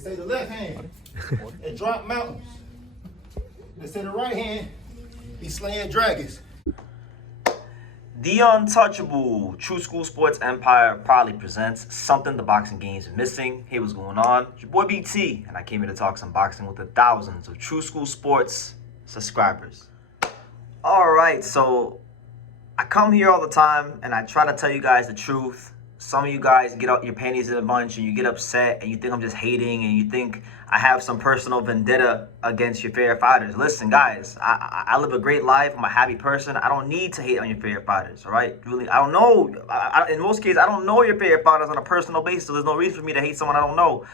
say the left hand, it drop mountains. They say the right hand, be slaying dragons. The Untouchable True School Sports Empire proudly presents something the boxing game's missing. Hey, what's going on? It's your boy BT, and I came here to talk some boxing with the thousands of True School Sports subscribers. All right, so I come here all the time, and I try to tell you guys the truth. Some of you guys get out your panties in a bunch, and you get upset, and you think I'm just hating, and you think I have some personal vendetta against your favorite fighters. Listen, guys, I live a great life. I'm a happy person. I don't need to hate on your favorite fighters, all right? Really, I don't know. In most cases, I don't know your favorite fighters on a personal basis, so there's no reason for me to hate someone I don't know.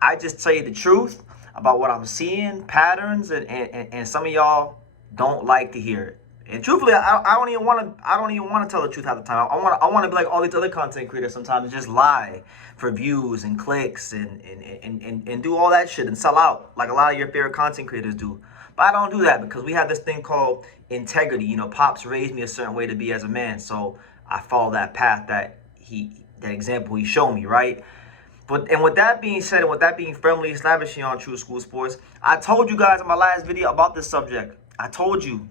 I just tell you the truth about what I'm seeing, patterns, and some of y'all don't like to hear it. And truthfully, I don't even want to tell the truth half the time. I want to be like all these other content creators sometimes and just lie for views and clicks and do all that shit and sell out like a lot of your favorite content creators do. But I don't do that because we have this thing called integrity. You know, Pops raised me a certain way to be as a man, so I follow that path that example he showed me, right? And with that being said, and with that being firmly established here on True School Sports, I told you guys in my last video about this subject. I told you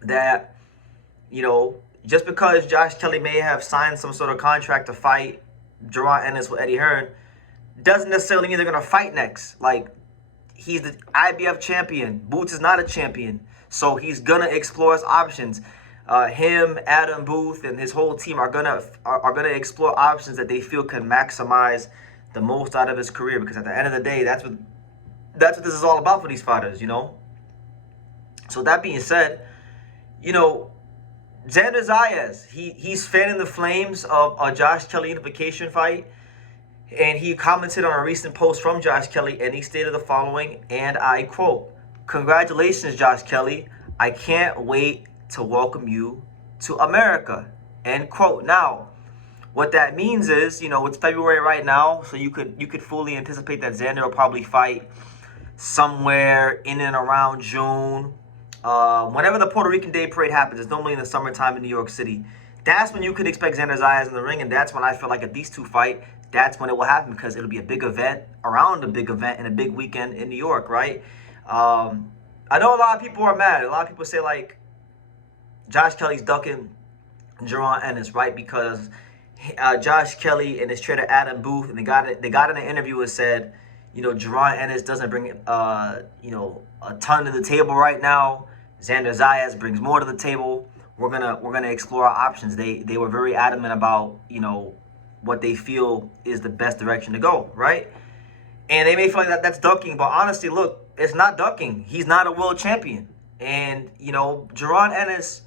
that, you know, just because Josh Kelly may have signed some sort of contract to fight Jaron Ennis with Eddie Hearn doesn't necessarily mean they're going to fight next. Like, he's the IBF champion. Boots is not a champion. So he's going to explore his options. Him, Adam Booth, and his whole team are gonna explore options that they feel can maximize the most out of his career. Because at the end of the day, that's what this is all about for these fighters, you know. So that being said, you know, Xander Zayas, he's fanning the flames of a Josh Kelly Unification fight. And he commented on a recent post from Josh Kelly, and he stated the following, and I quote, "Congratulations, Josh Kelly. I can't wait to welcome you to America," end quote. Now, what that means is, you know, it's February right now, so you could fully anticipate that Xander will probably fight somewhere in and around June. Whenever the Puerto Rican Day Parade happens, it's normally in the summertime in New York City. That's when you could expect Xander Zayas in the ring, and that's when I feel like if these two fight, that's when it will happen, because it'll be a big event around a big event and a big weekend in New York, right? I know a lot of people are mad. A lot of people say, like, Josh Kelly's ducking Jaron Ennis, right? Because Josh Kelly and his trainer Adam Booth, and they got in an interview and said, you know, Jaron Ennis doesn't bring you know, a ton to the table right now. Xander Zayas brings more to the table. We're gonna explore our options. They were very adamant about, you know, what they feel is the best direction to go, right? And they may feel like that's ducking, but honestly, look, it's not ducking. He's not a world champion, and you know, Jaron Ennis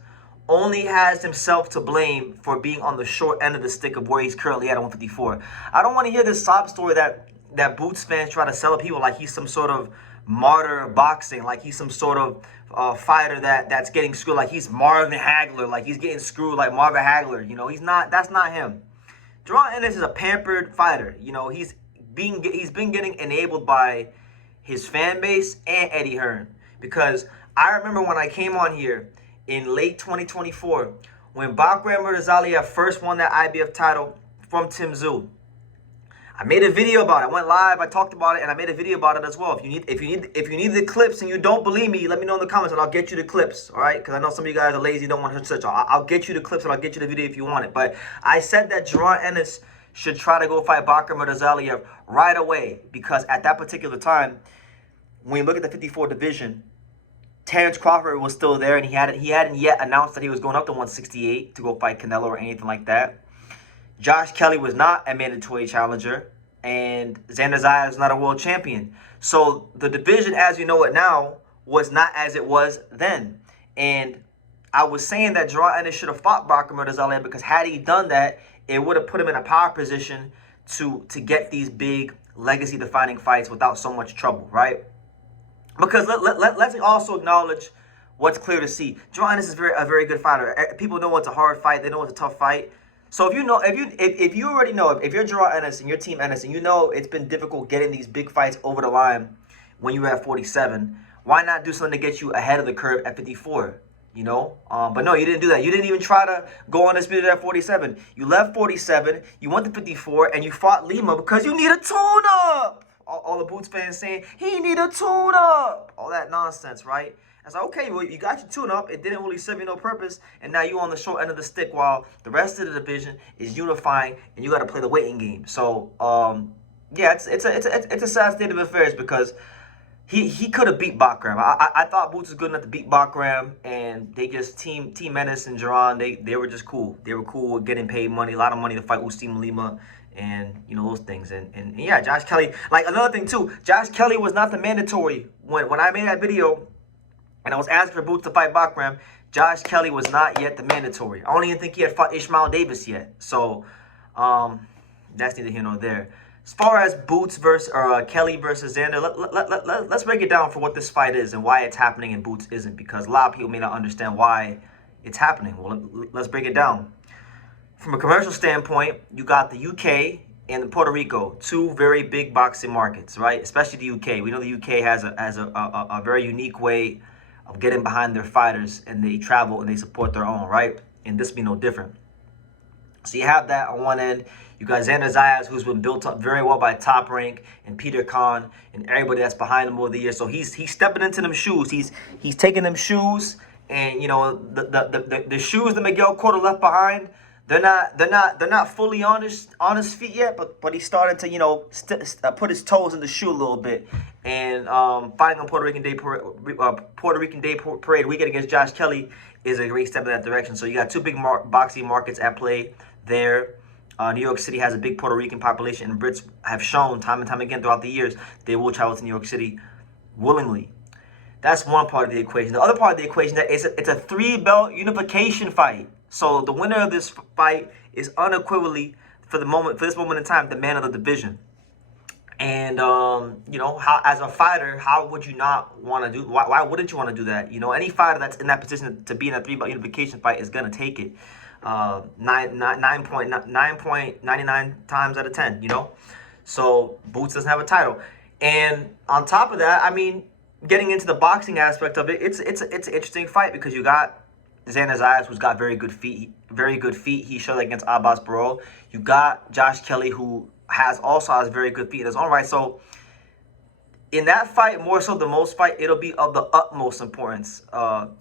only has himself to blame for being on the short end of the stick of where he's currently at 154. I don't want to hear this sob story that Boots fans try to sell to people like he's some sort of martyr of boxing, like he's some sort of fighter that's getting screwed, like he's Marvin Hagler, like he's getting screwed like Marvin Hagler. You know, he's not. That's not him. Jaron Ennis is a pampered fighter. You know, he's been getting enabled by his fan base and Eddie Hearn. Because I remember when I came on here in late 2024, when Bakram Murtazalia first won that IBF title from Tim Tszyu. I made a video about it. I went live, I talked about it, and I made a video about it as well. If you need the clips and you don't believe me, let me know in the comments and I'll get you the clips, all right? Because I know some of you guys are lazy, don't want to search. I'll get you the clips and I'll get you the video if you want it. But I said that Jaron Ennis should try to go fight Bakram Murtazalia right away, because at that particular time, when you look at the 54 division, Terrence Crawford was still there, and he hadn't yet announced that he was going up to 168 to go fight Canelo or anything like that. Josh Kelly was not a mandatory challenger, and Xander Zayas was not a world champion. So the division, as you know it now, was not as it was then. And I was saying that Jaron Ennis should have fought Bakram Murtazalia, because had he done that, it would have put him in a power position to get these big legacy-defining fights without so much trouble, right? Because let's also acknowledge what's clear to see. Jaron Ennis is a very good fighter. People know it's a hard fight. They know it's a tough fight. So if you already know, if you're Jaron Ennis and your team Ennis, and you know it's been difficult getting these big fights over the line when you're at 47, why not do something to get you ahead of the curve at 54? You know, but no, you didn't do that. You didn't even try to go undisputed at 47. You left 47, you went to 54, and you fought Lima because you need a tune-up. all the Boots fans saying, he need a tune-up. All that nonsense, right? I was like, okay, well, you got your tune-up. It didn't really serve you no purpose. And now you on the short end of the stick while the rest of the division is unifying and you got to play the waiting game. So, yeah, it's a sad state of affairs because he could have beat Bakram. I thought Boots was good enough to beat Bakram, and they just Team Ennis and Jaron, they were just cool. They were cool with getting paid money, a lot of money to fight Ustim Lima and those things. And yeah, Josh Kelly, like another thing too, Josh Kelly was not the mandatory. When I made that video and I was asking for Boots to fight Bakram, Josh Kelly was not yet the mandatory. I don't even think he had fought Ishmael Davis yet. So that's neither here nor there. As far as Boots versus Kelly versus Xander, let's break it down for what this fight is and why it's happening and Boots isn't, because a lot of people may not understand why it's happening. Well, let's break it down. From a commercial standpoint, you got the UK and Puerto Rico, two very big boxing markets, right? Especially the UK. We know the UK has a very unique way of getting behind their fighters, and they travel and they support their own, right? And this be no different. So you have that on one end. You got Xander Zayas, who's been built up very well by Top Rank and Peter Khan and everybody that's behind him over the years. So he's stepping into them shoes. He's taking them shoes, and the shoes that Miguel Cotto left behind, they're not fully on his feet yet, but he's starting to put his toes in the shoe a little bit. And fighting on Puerto Rican Day Parade weekend against Josh Kelly is a great step in that direction. So you got two big boxing markets at play there. New York City has a big Puerto Rican population, and Brits have shown time and time again throughout the years they will travel to New York City willingly. That's one part of the equation. The other part of the equation is it's a 3-belt unification fight. So the winner of this fight is unequivocally, for this moment in time, the man of the division. And how, as a fighter, how would you not want to do? Why wouldn't you want to do that? Any fighter that's in that position to be in a 3-belt unification fight is gonna take it. 9.99 times out of 10. So Boots doesn't have a title, and on top of that, I mean, getting into the boxing aspect of it, it's an interesting fight because you got Xander Zayas, who's got very good feet. He showed that against Abbas Barrow. You got Josh Kelly, who also has very good feet in his own right. So in that fight, more so than most fight, it'll be of the utmost importance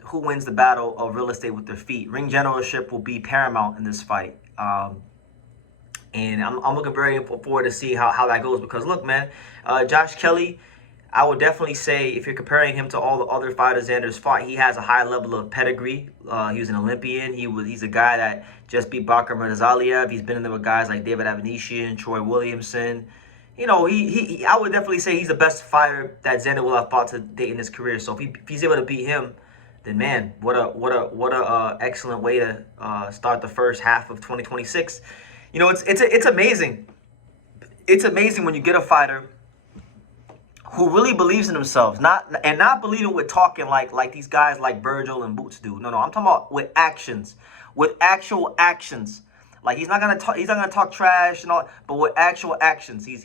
who wins the battle of real estate with their feet. Ring generalship will be paramount in this fight. And I'm looking very forward to see how that goes, because look, man, Josh Kelly, I would definitely say, if you're comparing him to all the other fighters Xander's fought, he has a high level of pedigree. He was an Olympian. He's a guy that just beat Bakram Murtazaliev. He's been in there with guys like David Avanesyan, Troy Williamson. I would definitely say he's the best fighter that Xander will have fought to date in his career. So if he's able to beat him, then man, what a excellent way to start the first half of 2026. It's amazing. It's amazing when you get a fighter who really believes in themselves, not believing with talking like these guys like Virgil and Boots do. No, I'm talking about with actions, with actual actions. Like he's not gonna talk trash and all, but with actual actions, he's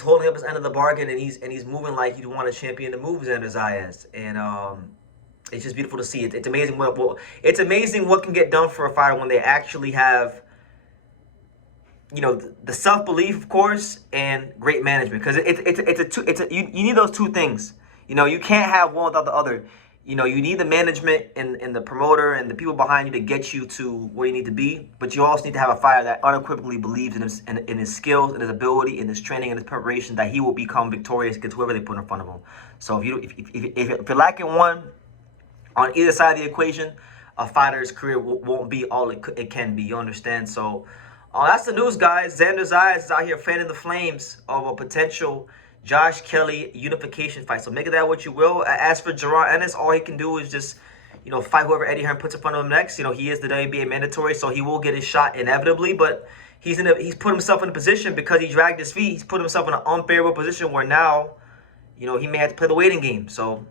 holding up his end of the bargain, and he's moving like he'd want a champion to move Xander Zayas, and it's just beautiful to see. It's amazing what can get done for a fighter when they actually have, the self-belief, of course, and great management, because you need those two things. You can't have one without the other. You need the management and the promoter and the people behind you to get you to where you need to be, but you also need to have a fighter that unequivocally believes in his skills, in his ability, in his training, and his preparation, that he will become victorious against whoever they put in front of him. So if you're lacking one on either side of the equation, a fighter's career won't be all it can be. You understand? So that's the news, guys. Xander Zayas is out here fanning the flames of a potential Josh Kelly unification fight. So make of that what you will. As for Jaron Ennis, all he can do is just, fight whoever Eddie Hearn puts in front of him next. He is the WBA mandatory, so he will get his shot inevitably. But he's put himself in a position, because he dragged his feet. He's put himself in an unfavorable position where now, he may have to play the waiting game. So,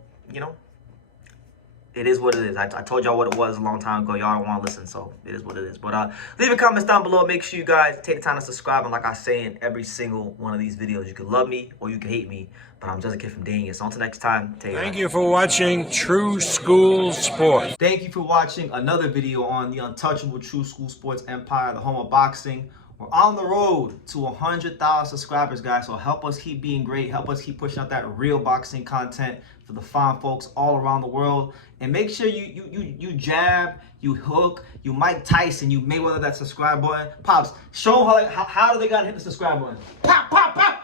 it is what it is. I told y'all what it was a long time ago. Y'all don't want to listen, so it is what it is. But leave your comments down below. Make sure you guys take the time to subscribe. And like I say in every single one of these videos, you can love me or you can hate me, but I'm just a kid from Daniel. So until next time, take care. Thank you for watching True School Sports. Thank you for watching another video on the untouchable True School Sports empire, the home of boxing, We're on the road to 100,000 subscribers, guys. So help us keep being great. Help us keep pushing out that real boxing content for the fine folks all around the world. And make sure you jab, you hook, you Mike Tyson, you Mayweather that subscribe button. Pops, show them how do they gotta hit the subscribe button. Pop, pop, pop.